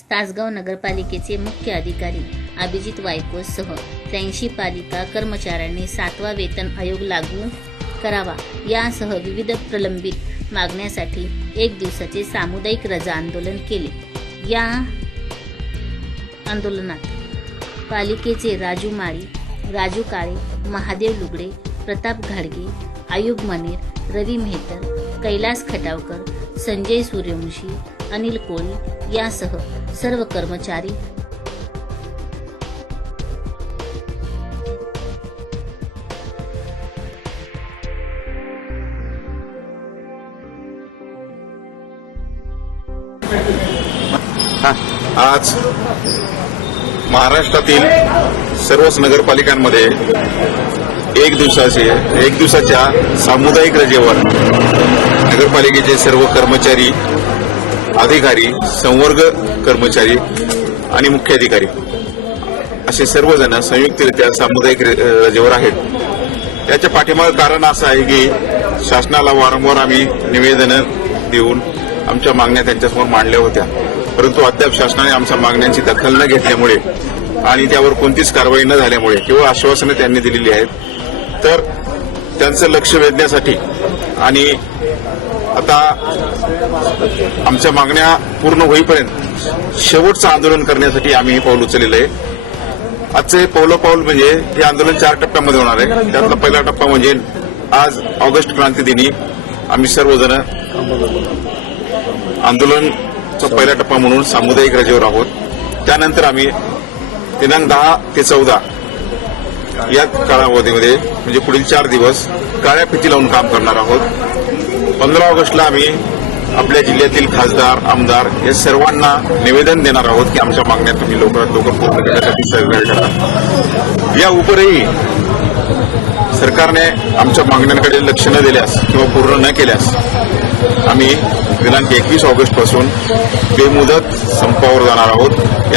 तासगाव नगरपालिकेचे मुख्य अधिकारी अभिजित वायकोसह त्र्याऐंशी पालिका कर्मचाऱ्यांनी सातवा वेतन आयोग लागू करावा. यासह विविध प्रलंबित मागण्यासाठी एक दिवसाचे सामुदायिक रजा आंदोलन केले. या आंदोलनात पालिकेचे राजू माळी राजू काळे महादेव लुगडे प्रताप घाडगे आयुब मनेर रवी मेहतर कैलास खटावकर संजय सूर्यवंशी अनिल कोळी यासह सर्व कर्मचारी आज महाराष्ट्रातील सर्वच नगरपालिकांमध्ये एक दिवसाचे एक दिवसाच्या सामुदायिक रजेवर नगरपालिकेचे सर्व कर्मचारी अधिकारी संवर्ग कर्मचारी आणि मुख्य अधिकारी असे सर्वजण संयुक्तरित्या सामुदायिक र- रजेवर आहेत. त्याच्या पाठिंबा कारण असं आहे की शासनाला वारंवार आम्ही निवेदनं देऊन आमच्या मागण्या त्यांच्यासमोर मांडल्या होत्या. परंतु अद्याप शासनाने आमच्या मागण्यांची दखल न घेतल्यामुळे आणि त्यावर कोणतीच कारवाई न झाल्यामुळे किंवा आश्वासनं त्यांनी दिलेली आहेत तर त्यांचं लक्ष वेधण्यासाठी आणि आता आमच्या मागण्या पूर्ण होईपर्यंत शेवटचं आंदोलन करण्यासाठी आम्ही हे पाऊल उचललेलं आहे. आजचं हे पहिलं पाऊल म्हणजे हे आंदोलन चार टप्प्यामध्ये होणार आहे. त्यातला पहिला टप्पा म्हणजे आज ऑगस्ट क्रांती दिनी आम्ही सर्वजण आंदोलनचा पहिला टप्पा म्हणून सामुदायिक रजेवर आहोत. त्यानंतर आम्ही दिनांक दहा ते चौदा या कालावधीमध्ये म्हणजे पुढील चार दिवस काळ्या फिती लावून काम करणार आहोत. पंधरा ऑगस्टला आम्ही आपल्या जिल्ह्यातील खासदार आमदार या सर्वांना निवेदन देणार आहोत की आमच्या मागण्या तुम्ही लवकरात लवकर पूर्ण करण्यासाठी सहकार्य करा. या उपरही सरकारने आमच्या मागण्यांकडे लक्ष न दिल्यास किंवा पूर्ण न केल्यास आम्ही दिनांक एकवीस ऑगस्टपासून बेमुदत संपावर जाणार आहोत.